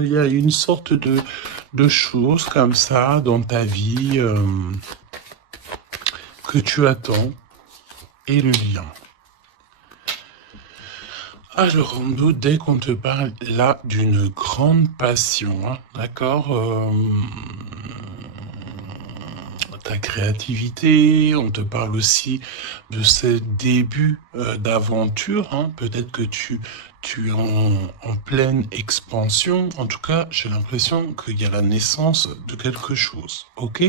Il y a une sorte de choses comme ça dans ta vie que tu attends et le lien. Alors, dès qu'on te parle là d'une grande passion, hein, d'accord, ta créativité, on te parle aussi de ce début d'aventure, hein, peut-être que tu es en pleine expansion, en tout cas, j'ai l'impression qu'il y a la naissance de quelque chose, ok?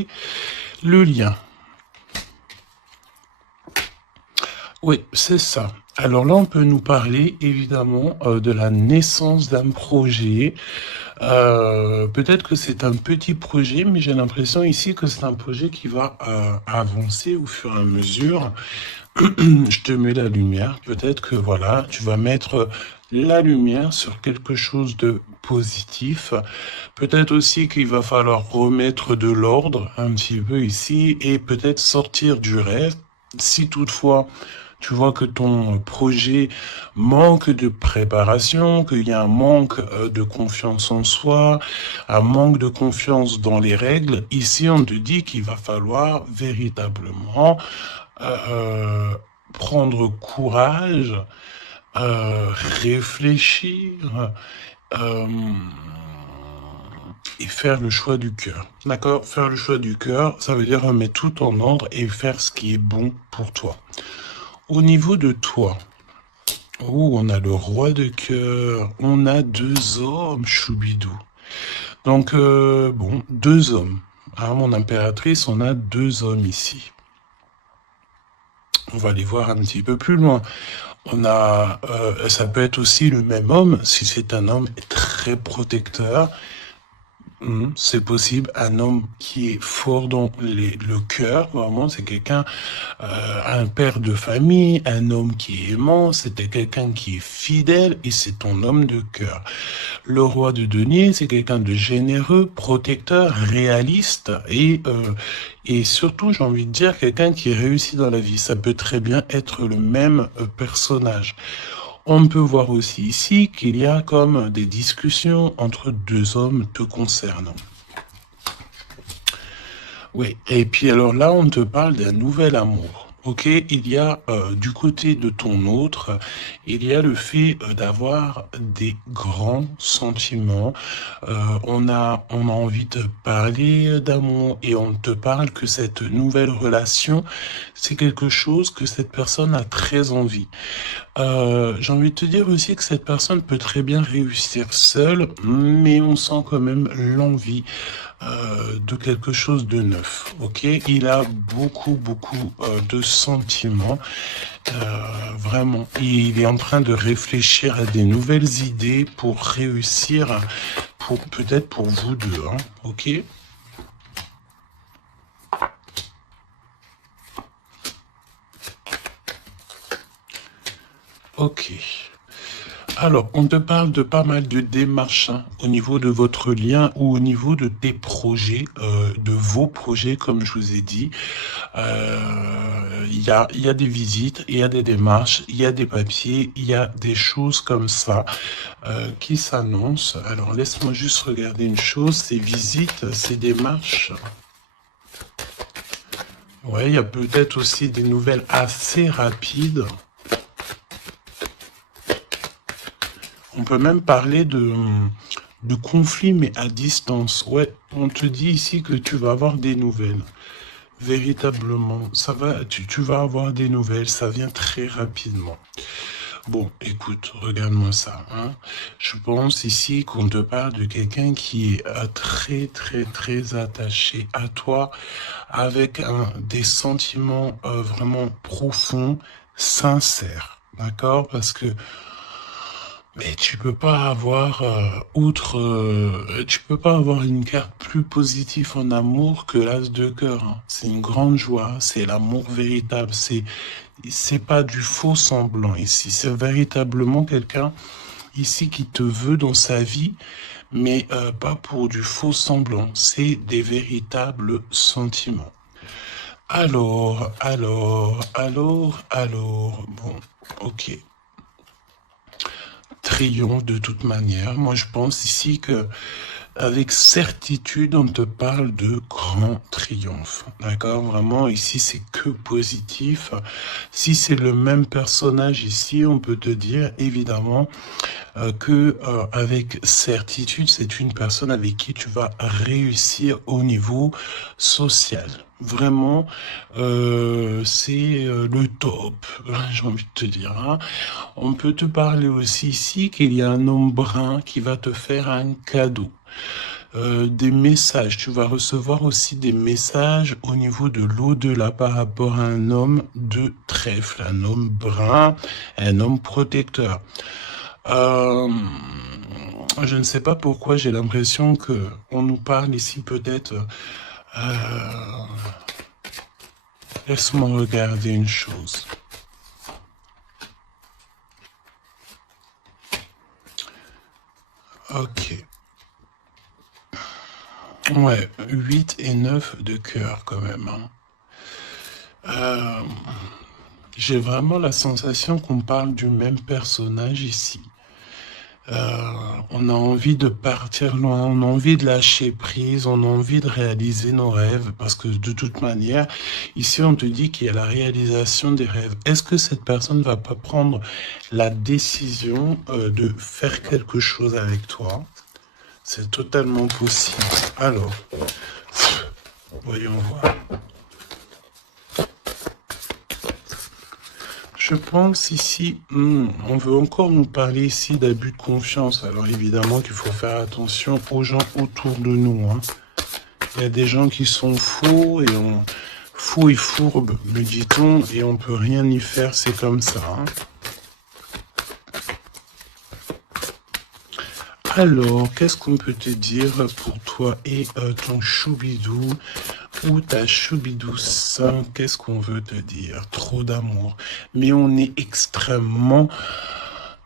Le lien. Oui, c'est ça. Alors là, on peut nous parler évidemment de la naissance d'un projet. Peut-être que c'est un petit projet, mais j'ai l'impression ici que c'est un projet qui va avancer au fur et à mesure. Je te mets la lumière. Peut-être que voilà, tu vas mettre la lumière sur quelque chose de positif. Peut-être aussi qu'il va falloir remettre de l'ordre un petit peu ici et peut-être sortir du rêve. Si toutefois tu vois que ton projet manque de préparation, qu'il y a un manque de confiance en soi, un manque de confiance dans les règles, ici on te dit qu'il va falloir véritablement euh, prendre courage, réfléchir euh, et faire le choix du cœur. D'accord? Faire le choix du cœur, ça veut dire remettre tout en ordre et faire ce qui est bon pour toi. Au niveau de toi, oh, on a le roi de cœur, on a deux hommes, choubidou. Donc, bon, deux hommes. Hein, mon impératrice, on a deux hommes ici. On va les voir un petit peu plus loin. On a, ça peut être aussi le même homme, si c'est un homme très protecteur. C'est possible, un homme qui est fort dans le cœur, vraiment, c'est quelqu'un, un père de famille, un homme qui est aimant, c'était quelqu'un qui est fidèle et c'est ton homme de cœur. Le roi de denier, c'est quelqu'un de généreux, protecteur, réaliste et surtout, j'ai envie de dire, quelqu'un qui réussit dans la vie. Ça peut très bien être le même personnage. On peut voir aussi ici qu'il y a comme des discussions entre deux hommes te concernant. Oui, et puis alors là, on te parle d'un nouvel amour. Ok, il y a du côté de ton autre, il y a le fait d'avoir des grands sentiments. On a envie de parler d'amour et on te parle que cette nouvelle relation, c'est quelque chose que cette personne a très envie. J'ai envie de te dire aussi que cette personne peut très bien réussir seule, mais on sent quand même l'envie de quelque chose de neuf. Ok, il a beaucoup de sentiments, vraiment. Il est en train de réfléchir à des nouvelles idées pour réussir, pour peut-être pour vous deux. Hein, ok. Ok. Alors, on te parle de pas mal de démarches hein, au niveau de votre lien ou au niveau de tes projets, de vos projets, comme je vous ai dit. Il y a des visites, il y a des démarches, il y a des papiers, il y a des choses comme ça qui s'annoncent. Alors, laisse-moi juste regarder une chose, ces visites, ces démarches. Ouais, il y a peut-être aussi des nouvelles assez rapides. On peut même parler de conflit, mais à distance. Ouais, on te dit ici que tu vas avoir des nouvelles. Véritablement, ça va, tu vas avoir des nouvelles, ça vient très rapidement. Bon, écoute, regarde-moi ça. Hein. Je pense ici qu'on te parle de quelqu'un qui est très attaché à toi, avec des sentiments vraiment profonds, sincères. D'accord? Parce que mais tu peux pas avoir tu peux pas avoir une carte plus positive en amour que l'as de cœur. Hein. C'est une grande joie, c'est l'amour véritable, c'est pas du faux semblant ici, c'est véritablement quelqu'un ici qui te veut dans sa vie, mais pas pour du faux semblant, c'est des véritables sentiments. Alors, bon, ok. triomphe de toute manière. Moi, je pense ici que avec certitude, on te parle de grand triomphe. D'accord? Vraiment, ici, c'est que positif. Si c'est le même personnage ici, on peut te dire, évidemment, que avec certitude, c'est une personne avec qui tu vas réussir au niveau social. Vraiment, c'est le top, j'ai envie de te dire. Hein. On peut te parler aussi ici qu'il y a un homme brun qui va te faire un cadeau. Des messages, tu vas recevoir aussi des messages au niveau de l'au-delà par rapport à un homme de trèfle, un homme brun, un homme protecteur. Je ne sais pas pourquoi j'ai l'impression que on nous parle ici peut-être. Laisse-moi regarder une chose. Ok. Ouais, 8 et 9 de cœur quand même. Hein. J'ai vraiment la sensation qu'on parle du même personnage ici. On a envie de partir loin, on a envie de lâcher prise, on a envie de réaliser nos rêves, parce que de toute manière, ici on te dit qu'il y a la réalisation des rêves. Est-ce que cette personne ne va pas prendre la décision de faire quelque chose avec toi? C'est totalement possible. Alors, voyons voir. Je pense ici, on veut encore nous parler ici d'abus de confiance. Alors évidemment qu'il faut faire attention aux gens autour de nous. Hein. Il y a des gens qui sont faux et fourbes, me dit-on, et on peut rien y faire, c'est comme ça. Hein. Alors, qu'est-ce qu'on peut te dire pour toi et ton choubidou ou ta choubidouce? Qu'est-ce qu'on veut te dire? Trop d'amour. Mais on est extrêmement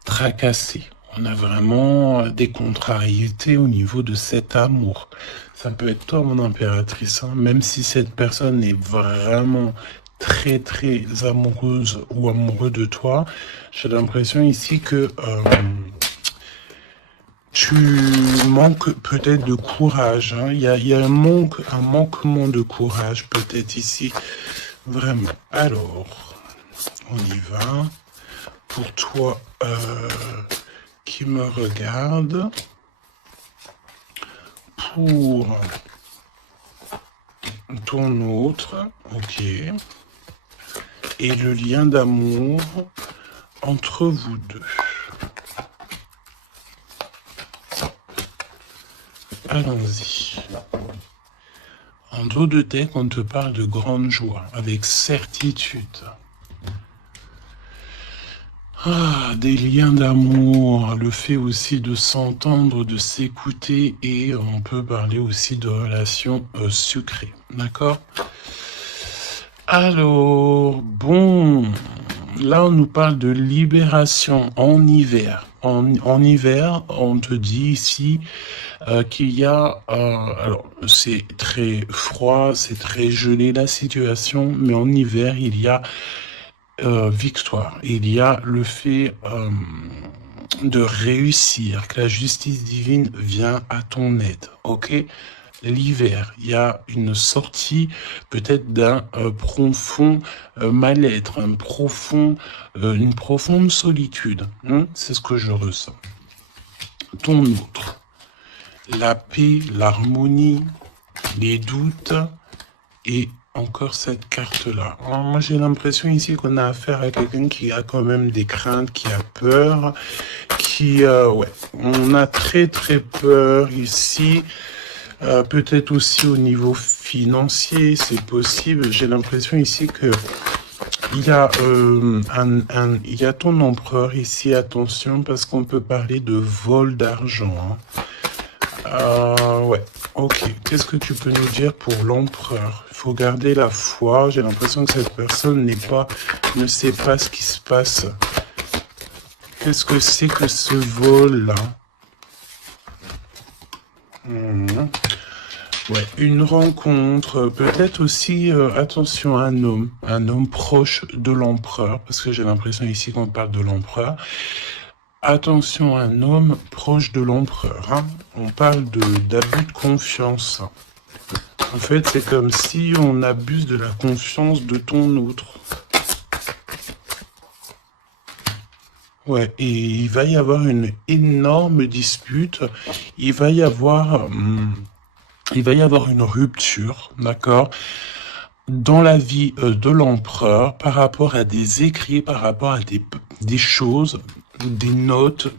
tracassé. On a vraiment des contrariétés au niveau de cet amour. Ça peut être toi, mon impératrice, hein, même si cette personne est vraiment très très amoureuse ou amoureux de toi. J'ai l'impression ici que tu manques peut-être de courage. Hein. Il y a un manquement de courage peut-être ici. Vraiment. Alors, on y va. Pour toi qui me regarde, pour ton autre, ok, et le lien d'amour entre vous deux. Allons-y. En dos de tête, on te parle de grande joie, avec certitude. Ah, des liens d'amour, le fait aussi de s'entendre, de s'écouter, et on peut parler aussi de relations sucrées, d'accord? Alors, bon, là on nous parle de libération en hiver. En hiver, on te dit ici qu'il y a, alors c'est très froid, c'est très gelé la situation, mais en hiver il y a victoire, il y a le fait de réussir, que la justice divine vient à ton aide, ok? L'hiver, il y a une sortie peut-être d'un profond mal-être, une profonde solitude. Hein? C'est ce que je ressens. Ton autre, la paix, l'harmonie, les doutes et encore cette carte-là. Moi, j'ai l'impression ici qu'on a affaire à quelqu'un qui a quand même des craintes, qui a peur, ouais, on a très très peur ici. Peut-être aussi au niveau financier, c'est possible. J'ai l'impression ici que il y a il y a ton empereur ici. Attention, parce qu'on peut parler de vol d'argent. Hein. Ouais. Ok. Qu'est-ce que tu peux nous dire pour l'empereur? Il faut garder la foi. J'ai l'impression que cette personne ne sait pas ce qui se passe. Qu'est-ce que c'est que ce vol-là? Ouais, une rencontre, peut-être aussi, attention, un homme proche de l'empereur, parce que j'ai l'impression ici qu'on parle de l'empereur. attention, un homme proche de l'empereur. Hein. On parle d'abus de confiance. En fait, c'est comme si on abuse de la confiance de ton autre. Ouais, et il va y avoir une énorme dispute. Il va y avoir, une rupture, d'accord, dans la vie de l'empereur par rapport à des écrits, par rapport à des choses, des notes.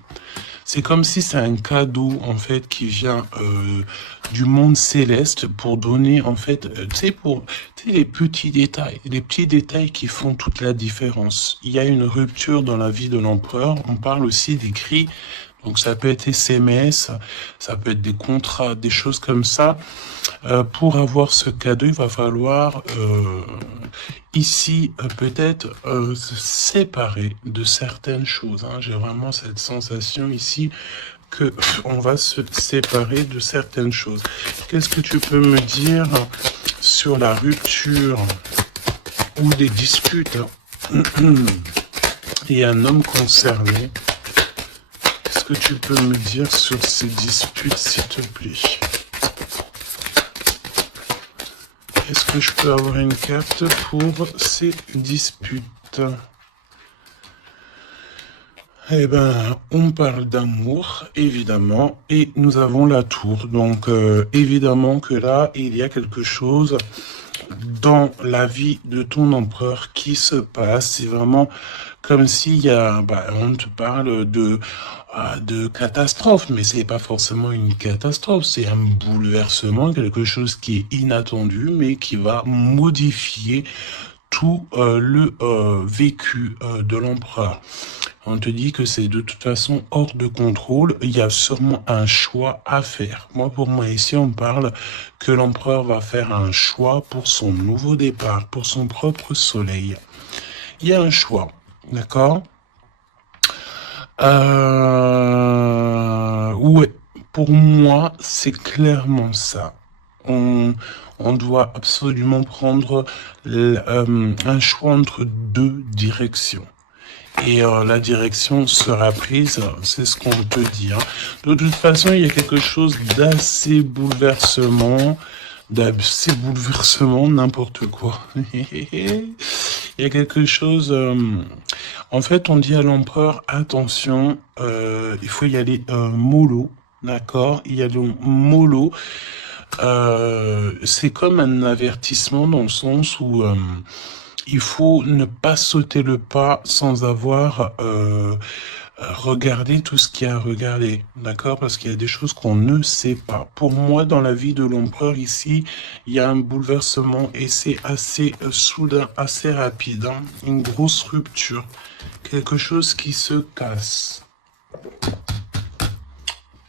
C'est comme si c'est un cadeau, en fait, qui vient du monde céleste pour donner, en fait, tu sais, les petits détails qui font toute la différence. Il y a une rupture dans la vie de l'empereur. On parle aussi d'écrits. Donc ça peut être SMS, ça peut être des contrats, des choses comme ça. Pour avoir ce cadeau, il va falloir ici peut-être se séparer de certaines choses. Hein. J'ai vraiment cette sensation ici que on va se séparer de certaines choses. Qu'est-ce que tu peux me dire sur la rupture ou des disputes et un homme concerné? Qu'est-ce que tu peux me dire sur ces disputes, s'il te plaît? Est-ce que je peux avoir une carte pour ces disputes? Eh ben, on parle d'amour, évidemment, et nous avons la tour. Donc, évidemment que là, il y a quelque chose dans la vie de ton empereur qui se passe. C'est vraiment comme s'il y a, on te parle de catastrophe, mais c'est pas forcément une catastrophe, c'est un bouleversement, quelque chose qui est inattendu, mais qui va modifier tout le vécu de l'empereur. On te dit que c'est de toute façon hors de contrôle. Il y a sûrement un choix à faire. Pour moi, ici, on parle que l'empereur va faire un choix pour son nouveau départ, pour son propre soleil. Il y a un choix, d'accord? Ouais, pour moi, c'est clairement ça. On doit absolument prendre un choix entre deux directions. Et la direction sera prise, c'est ce qu'on te dit. Hein. De toute façon, il y a quelque chose d'assez bouleversement, n'importe quoi. Il y a quelque chose... en fait, on dit à l'empereur, attention, il faut y aller mollo, d'accord? Il y a le mollo. C'est comme un avertissement dans le sens où... il faut ne pas sauter le pas sans avoir regardé tout ce qu'il y a à regarder, d'accord? Parce qu'il y a des choses qu'on ne sait pas. Pour moi, dans la vie de l'empereur ici, il y a un bouleversement et c'est assez soudain, assez rapide, hein? Une grosse rupture, quelque chose qui se casse.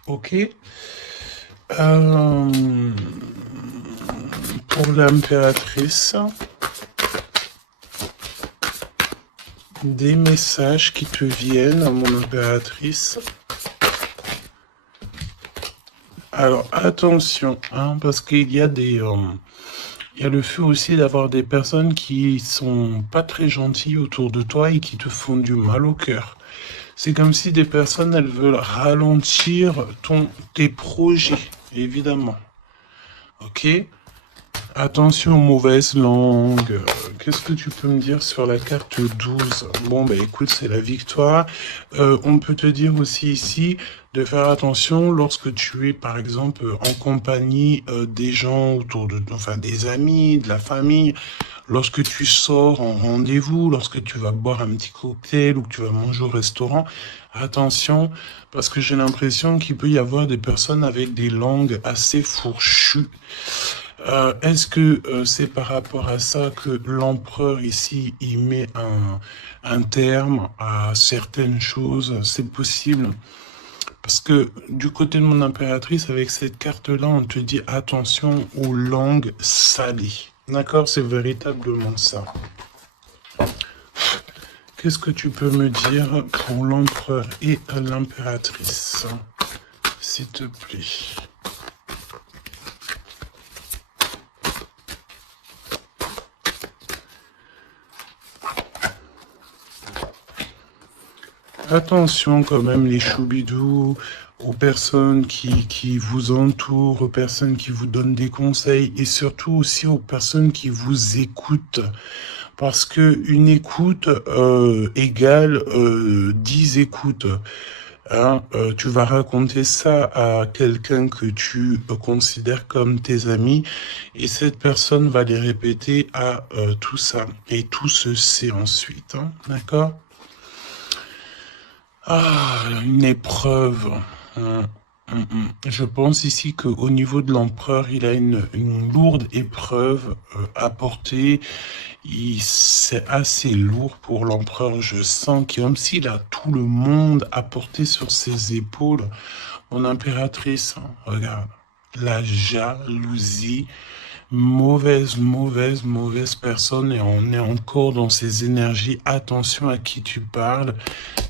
Ok? Pour l'impératrice... des messages qui te viennent à mon impératrice. Alors attention, hein, parce qu'il y a il y a le fait aussi d'avoir des personnes qui sont pas très gentilles autour de toi et qui te font du mal au cœur. C'est comme si des personnes, elles veulent ralentir tes projets, évidemment. Ok? Attention aux mauvaises langues. Qu'est-ce que tu peux me dire sur la carte 12? Bon, écoute, c'est la victoire. On peut te dire aussi ici de faire attention lorsque tu es, par exemple, en compagnie des gens autour enfin, des amis, de la famille. Lorsque tu sors en rendez-vous, lorsque tu vas boire un petit cocktail ou que tu vas manger au restaurant, attention, parce que j'ai l'impression qu'il peut y avoir des personnes avec des langues assez fourchues. Est-ce que c'est par rapport à ça que l'empereur ici, il met un terme à certaines choses? C'est possible. Parce que du côté de mon impératrice, avec cette carte-là, on te dit attention aux langues salées. D'accord? C'est véritablement ça. Qu'est-ce que tu peux me dire pour l'empereur et l'impératrice? S'il te plaît. Attention quand même les choubidous, aux personnes qui vous entourent, aux personnes qui vous donnent des conseils et surtout aussi aux personnes qui vous écoutent. Parce que une écoute égale 10 écoutes. Hein, tu vas raconter ça à quelqu'un que tu considères comme tes amis et cette personne va les répéter à tout ça. Et tout se sait ensuite. Hein, d'accord? Ah, une épreuve. Je pense ici qu'au niveau de l'empereur, il a une lourde épreuve à porter. C'est assez lourd pour l'empereur. Je sens que comme s'il a tout le monde à porter sur ses épaules. Mon impératrice, hein, regarde, la jalousie. Mauvaise, mauvaise, mauvaise personne et on est encore dans ces énergies. Attention à qui tu parles.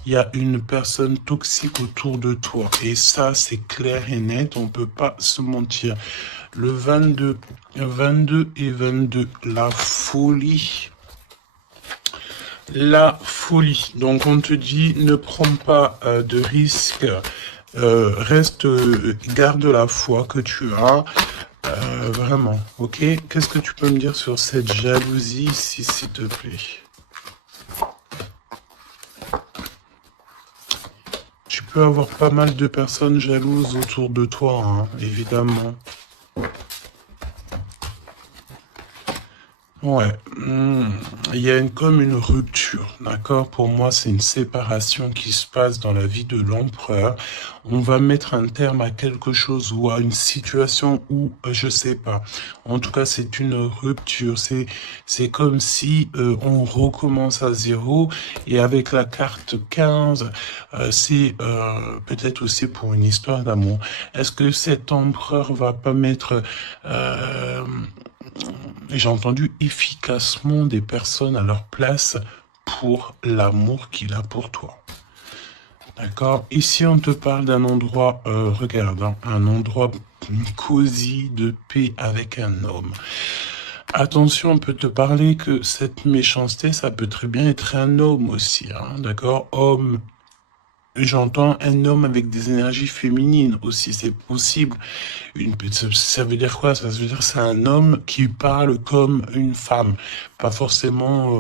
Il y a une personne toxique autour de toi. Et ça, c'est clair et net. On ne peut pas se mentir. Le 22 et 22, la folie. La folie. Donc, on te dit, ne prends pas de risques. Reste, garde la foi que tu as. Vraiment, ok? Qu'est-ce que tu peux me dire sur cette jalousie ici, s'il te plaît? Tu peux avoir pas mal de personnes jalouses autour de toi, hein, évidemment. Ouais, il y a comme une rupture, d'accord? Pour moi, c'est une séparation qui se passe dans la vie de l'empereur. On va mettre un terme à quelque chose ou à une situation où, je sais pas. En tout cas, c'est une rupture. C'est comme si on recommence à zéro. Et avec la carte 15, c'est peut-être aussi pour une histoire d'amour. Est-ce que cet empereur va pas mettre j'ai entendu efficacement des personnes à leur place pour l'amour qu'il a pour toi. D'accord? Ici, on te parle d'un endroit, regarde, hein, un endroit cosy, de paix avec un homme. Attention, on peut te parler que cette méchanceté, ça peut très bien être un homme aussi, hein, d'accord? Homme, j'entends un homme avec des énergies féminines aussi, c'est possible. Ça veut dire quoi? Ça veut dire que c'est un homme qui parle comme une femme, pas forcément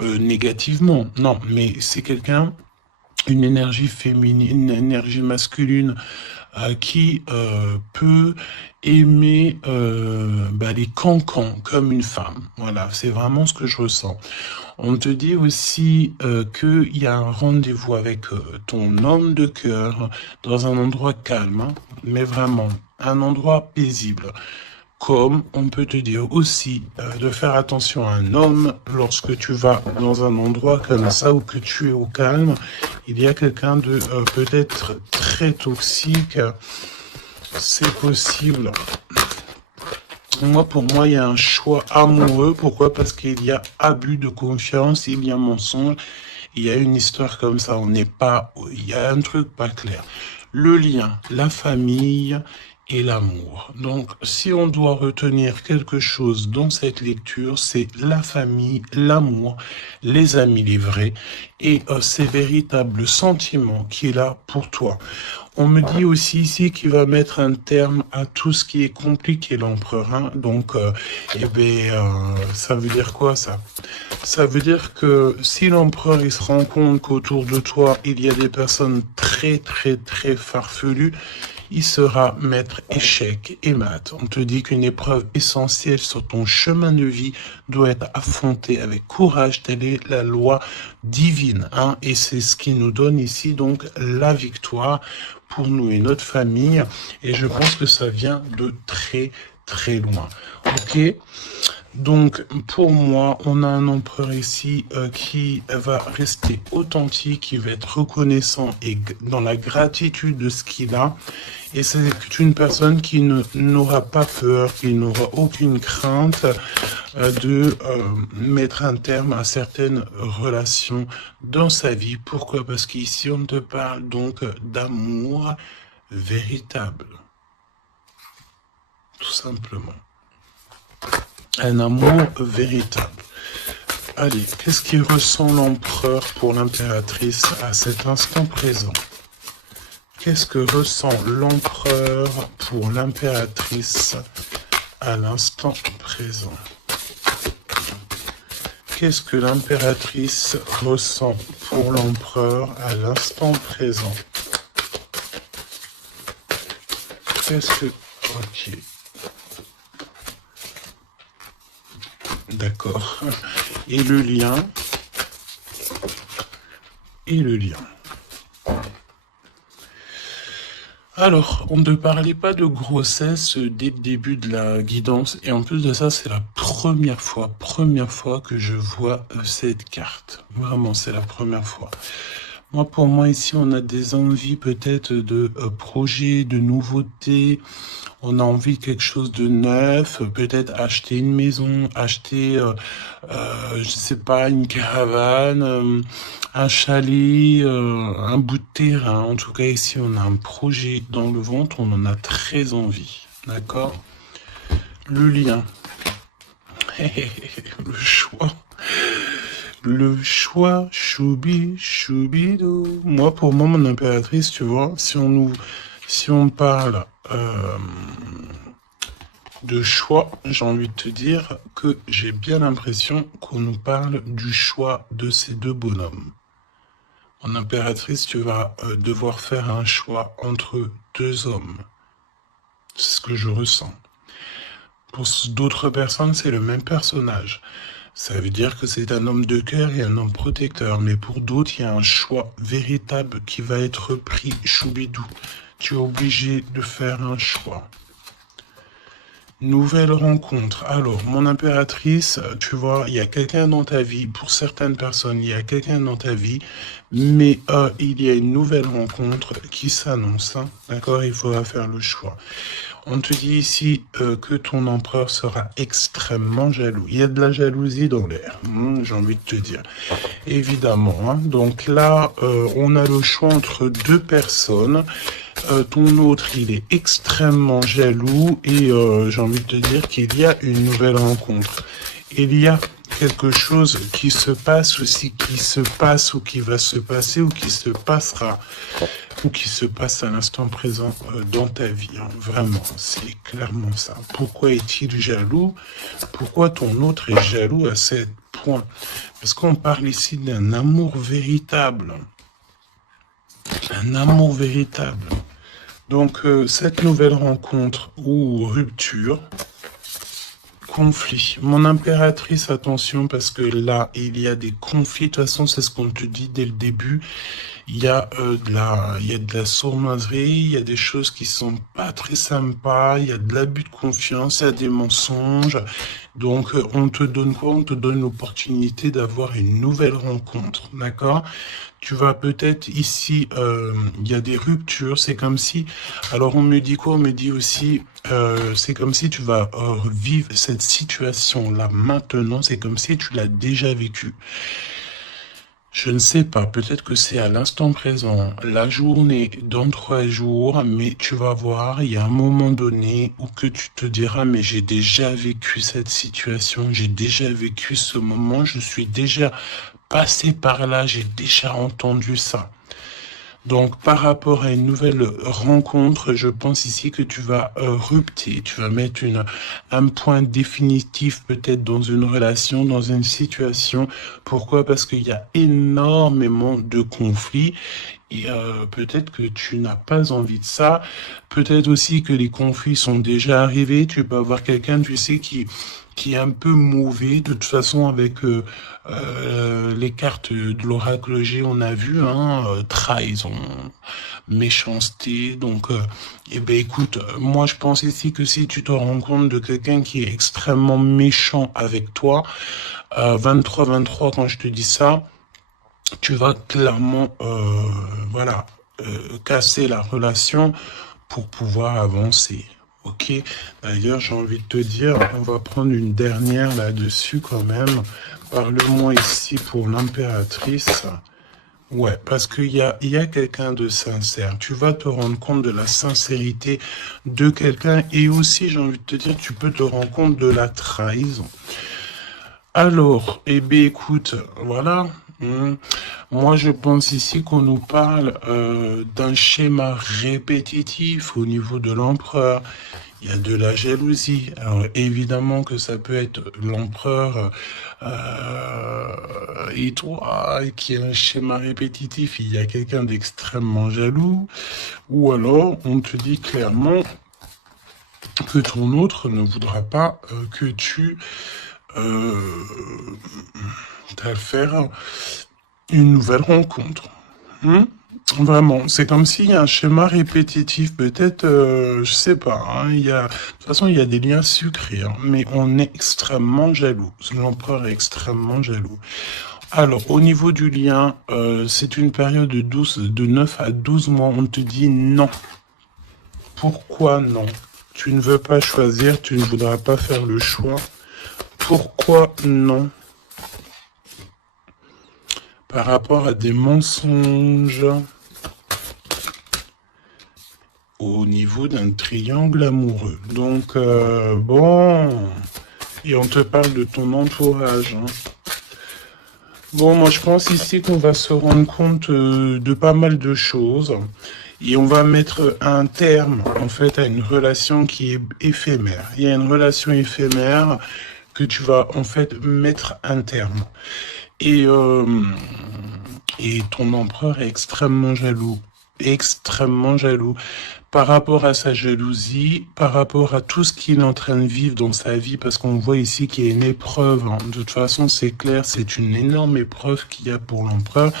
négativement, non, mais c'est quelqu'un, une énergie féminine, une énergie masculine qui peut aimer les cancans comme une femme. Voilà, c'est vraiment ce que je ressens. On te dit aussi qu'il y a un rendez-vous avec ton homme de cœur dans un endroit calme, hein, mais vraiment un endroit paisible. Comme on peut te dire aussi de faire attention à un homme lorsque tu vas dans un endroit comme ça où que tu es au calme, il y a quelqu'un de peut-être très toxique, c'est possible. Pour moi, il y a un choix amoureux. Pourquoi? Parce qu'il y a abus de confiance, il y a mensonge, il y a une histoire comme ça. On n'est pas, il y a un truc pas clair. Le lien, la famille et l'amour. Donc, si on doit retenir quelque chose dans cette lecture, c'est la famille, l'amour, les amis, les vrais, et ces véritables sentiments qu'il a pour toi. On me dit aussi ici qu'il va mettre un terme à tout ce qui est compliqué, l'empereur. Hein. Donc, ça veut dire quoi ça? Ça veut dire que si l'empereur il se rend compte qu'autour de toi il y a des personnes très très très farfelues, il sera maître échec et mat. On te dit qu'une épreuve essentielle sur ton chemin de vie doit être affrontée avec courage. Telle est la loi divine. Hein, et c'est ce qui nous donne ici donc la victoire pour nous et notre famille. Et je pense que ça vient de très très loin. Ok? Donc, pour moi, on a un empereur ici qui va rester authentique, qui va être reconnaissant et dans la gratitude de ce qu'il a. Et c'est une personne qui n'aura pas peur, qui n'aura aucune crainte de mettre un terme à certaines relations dans sa vie. Pourquoi? Parce qu'ici, on te parle donc d'amour véritable. Tout simplement. Un amour véritable. Allez, qu'est-ce qui ressent l'empereur pour l'impératrice à cet instant présent? Qu'est-ce que ressent l'empereur pour l'impératrice à l'instant présent? Qu'est-ce que l'impératrice ressent pour l'empereur à l'instant présent? Qu'est-ce que... Ok. D'accord. Et le lien? Et le lien. Alors, on ne parlait pas de grossesse dès le début de la guidance. Et en plus de ça, c'est la première fois que je vois cette carte. Vraiment, c'est la première fois. Moi, pour moi, ici, on a des envies peut-être de projets, de nouveautés. On a envie de quelque chose de neuf, peut-être acheter une maison, acheter, je sais pas, une caravane, un chalet, un bout de terrain. En tout cas, ici, on a un projet dans le ventre, on en a très envie. D'accord? Le lien. Le choix. Le choix, choubidou. Moi, pour moi, mon impératrice, tu vois, si on parle de choix, j'ai envie de te dire que j'ai bien l'impression qu'on nous parle du choix de ces deux bonhommes. Mon impératrice, tu vas devoir faire un choix entre deux hommes. C'est ce que je ressens. Pour d'autres personnes, c'est le même personnage. Ça veut dire que c'est un homme de cœur et un homme protecteur. Mais pour d'autres, il y a un choix véritable qui va être pris, choubidou. Tu es obligé de faire un choix. Nouvelle rencontre. Alors, mon impératrice, tu vois, il y a quelqu'un dans ta vie. Pour certaines personnes, il y a quelqu'un dans ta vie. Mais il y a une nouvelle rencontre qui s'annonce. Hein, d'accord? Il faudra faire le choix. On te dit ici que ton empereur sera extrêmement jaloux. Il y a de la jalousie dans l'air, j'ai envie de te dire. Évidemment. Hein. Donc là, on a le choix entre deux personnes. Ton autre, il est extrêmement jaloux et j'ai envie de te dire qu'il y a une nouvelle rencontre. Il y a quelque chose qui se passe aussi, qui se passe ou qui va se passer ou qui se passera ou qui se passe à l'instant présent dans ta vie. Hein. Vraiment, c'est clairement ça. Pourquoi est-il jaloux? Pourquoi ton autre est jaloux à ce point? Parce qu'on parle ici d'un amour véritable. Un amour véritable. Donc, cette nouvelle rencontre ou rupture, conflit. Mon impératrice, attention, parce que là, il y a des conflits. De toute façon, c'est ce qu'on te dit dès le début. Il y a de la sournoiserie, il y a des choses qui sont pas très sympas, il y a de l'abus de confiance, il y a des mensonges. Donc, on te donne quoi? On te donne l'opportunité d'avoir une nouvelle rencontre, d'accord? Tu vas peut-être ici, il y a des ruptures, c'est comme si, alors on me dit quoi? On me dit aussi, c'est comme si tu vas vivre cette situation-là maintenant, c'est comme si tu l'as déjà vécu. Je ne sais pas, peut-être que c'est à l'instant présent, la journée dans 3 jours, mais tu vas voir, il y a un moment donné où que tu te diras, mais j'ai déjà vécu cette situation, j'ai déjà vécu ce moment, je suis déjà passé par là, j'ai déjà entendu ça. Donc, par rapport à une nouvelle rencontre, je pense ici que tu vas rupter, tu vas mettre un point définitif peut-être dans une relation, dans une situation. Pourquoi? Parce qu'il y a énormément de conflits. Et peut-être que tu n'as pas envie de ça. Peut-être aussi que les conflits sont déjà arrivés. Tu peux avoir quelqu'un, tu sais, qui est un peu mauvais. De toute façon, avec les cartes de l'oracle G, on a vu, hein, trahison, méchanceté. Donc, eh ben, écoute, moi, je pense ici que si tu te rends compte de quelqu'un qui est extrêmement méchant avec toi, 23-23, quand je te dis ça, tu vas clairement, voilà, casser la relation pour pouvoir avancer. Ok, d'ailleurs, j'ai envie de te dire, on va prendre une dernière là-dessus quand même. Parle-moi ici pour l'impératrice. Ouais, parce qu'il y a quelqu'un de sincère. Tu vas te rendre compte de la sincérité de quelqu'un. Et aussi, j'ai envie de te dire, tu peux te rendre compte de la trahison. Alors, eh bien, écoute, voilà. Moi, je pense ici qu'on nous parle d'un schéma répétitif au niveau de l'empereur. Il y a de la jalousie. Alors, évidemment que ça peut être l'empereur et toi, qui est un schéma répétitif. Il y a quelqu'un d'extrêmement jaloux. Ou alors, on te dit clairement que ton autre ne voudra pas que tu faire une nouvelle rencontre. Hmm. Vraiment, c'est comme s'il y a un schéma répétitif, peut-être, je sais pas, hein, de toute façon, il y a des liens sucrés, hein, mais on est extrêmement jaloux. L'empereur est extrêmement jaloux. Alors, au niveau du lien, c'est une période de 9 à 12 mois, on te dit non. Pourquoi non? Tu ne veux pas choisir, tu ne voudras pas faire le choix. Pourquoi non? Par rapport à des mensonges au niveau d'un triangle amoureux. Donc, bon, et on te parle de ton entourage. Hein. Bon, moi je pense ici qu'on va se rendre compte de pas mal de choses et on va mettre un terme en fait à une relation qui est éphémère. Il y a une relation éphémère que tu vas en fait mettre un terme. Et, euh, et ton empereur est extrêmement jaloux par rapport à sa jalousie, par rapport à tout ce qu'il est en train de vivre dans sa vie, parce qu'on voit ici qu'il y a une épreuve. Hein. De toute façon, c'est clair, c'est une énorme épreuve qu'il y a pour l'empereur.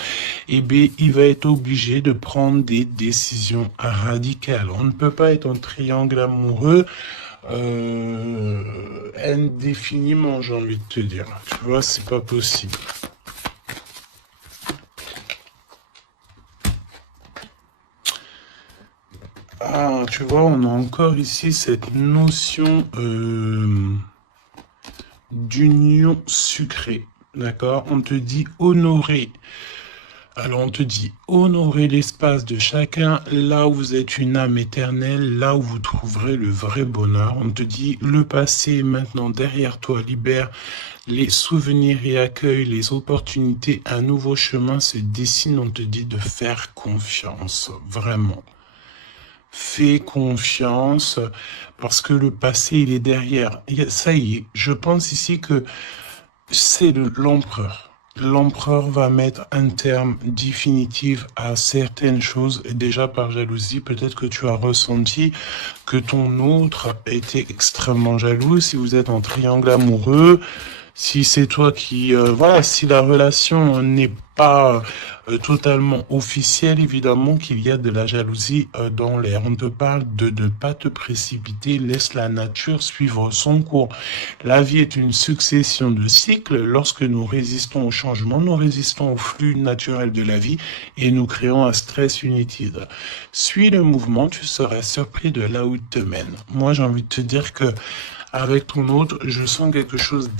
Et bien, il va être obligé de prendre des décisions radicales. On ne peut pas être en triangle amoureux indéfiniment, j'ai envie de te dire. Tu vois, c'est pas possible. Ah, tu vois, on a encore ici cette notion d'union sucrée. D'accord? On te dit honorer. Alors on te dit honorer l'espace de chacun, là où vous êtes une âme éternelle, là où vous trouverez le vrai bonheur. On te dit le passé est maintenant derrière toi, libère les souvenirs et accueille les opportunités. Un nouveau chemin se dessine, on te dit de faire confiance, vraiment. Fais confiance parce que le passé, il est derrière. Ça y est, je pense ici que c'est l'empereur. L'empereur va mettre un terme définitif à certaines choses. Déjà par jalousie, peut-être que tu as ressenti que ton autre était extrêmement jaloux. Si vous êtes en triangle amoureux, si c'est toi qui... voilà, si la relation n'est pas totalement officielle, évidemment qu'il y a de la jalousie dans l'air. On te parle de ne pas te précipiter, laisse la nature suivre son cours. La vie est une succession de cycles. Lorsque nous résistons au changement, nous résistons au flux naturel de la vie et nous créons un stress inutile. Suis le mouvement, tu seras surpris de là où il te mène. Moi, j'ai envie de te dire que avec ton autre, je sens quelque chose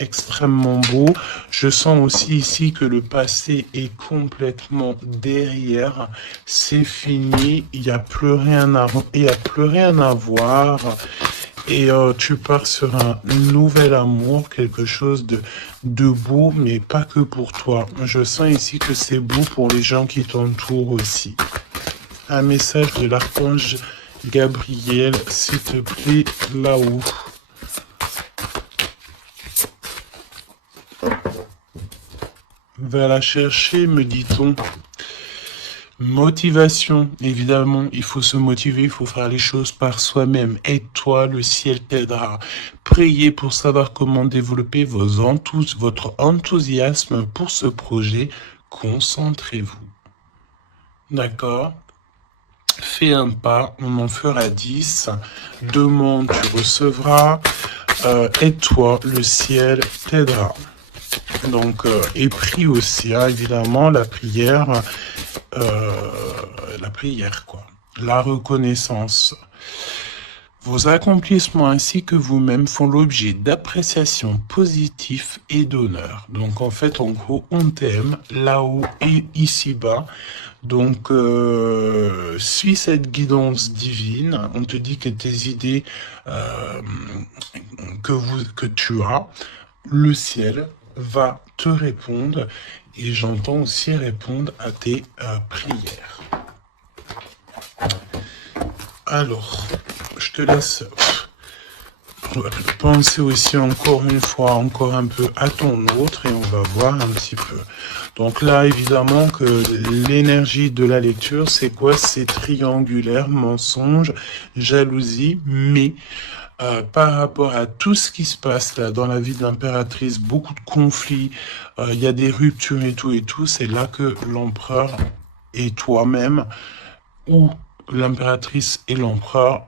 extrêmement beau. Je sens aussi ici que le passé est complètement derrière. C'est fini. Il n'y a plus rien à voir. Et tu pars sur un nouvel amour, quelque chose de beau, mais pas que pour toi. Je sens ici que c'est beau pour les gens qui t'entourent aussi. Un message de l'archange Gabriel, s'il te plaît, là-haut. Va la chercher, me dit-on. Motivation, évidemment, il faut se motiver, il faut faire les choses par soi-même. Aide-toi, le ciel t'aidera. Priez pour savoir comment développer votre enthousiasme pour ce projet. Concentrez-vous. D'accord? Fais un pas, on en fera 10. Demande, tu recevras. Aide-toi, le ciel t'aidera. Donc, et prie aussi, hein, évidemment, la prière, quoi. La reconnaissance. Vos accomplissements ainsi que vous-même font l'objet d'appréciations positives et d'honneur. Donc, en fait, en gros, on t'aime là-haut et ici-bas. Donc, suis cette guidance divine. On te dit que tes idées que tu as le ciel va te répondre et j'entends aussi répondre à tes prières. Alors, je te laisse penser aussi encore une fois, encore un peu à ton autre et on va voir un petit peu. Donc là, évidemment que l'énergie de la lecture, c'est quoi? C'est triangulaire, mensonge, jalousie, mais par rapport à tout ce qui se passe là dans la vie de l'impératrice, beaucoup de conflits, il y a des ruptures et tout, c'est là que l'empereur et toi-même, ou l'impératrice et l'empereur,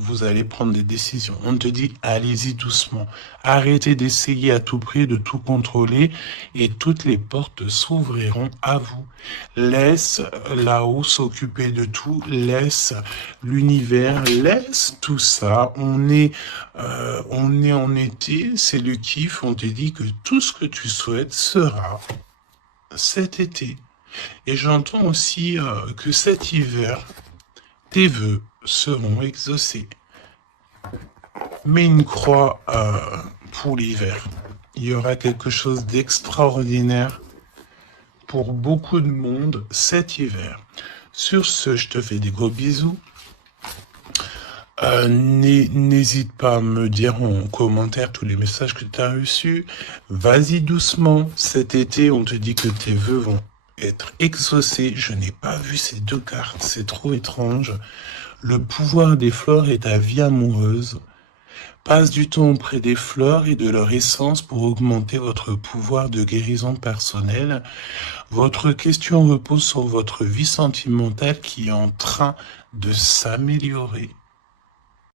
vous allez prendre des décisions. On te dit, allez-y doucement. Arrêtez d'essayer à tout prix de tout contrôler et toutes les portes s'ouvriront à vous. Laisse là-haut s'occuper de tout, laisse l'univers, laisse tout ça. On est en été, c'est le kiff. On te dit que tout ce que tu souhaites sera cet été. Et j'entends aussi que cet hiver, tes vœux seront exaucés. Mets une croix pour l'hiver. Il y aura quelque chose d'extraordinaire pour beaucoup de monde cet hiver. Sur ce, je te fais des gros bisous. N'hésite pas à me dire en commentaire tous les messages que tu as reçus. Vas-y doucement. Cet été, on te dit que tes vœux vont être exaucés. Je n'ai pas vu ces deux cartes. C'est trop étrange. Le pouvoir des fleurs est ta vie amoureuse. Passe du temps auprès des fleurs et de leur essence pour augmenter votre pouvoir de guérison personnelle. Votre question repose sur votre vie sentimentale qui est en train de s'améliorer.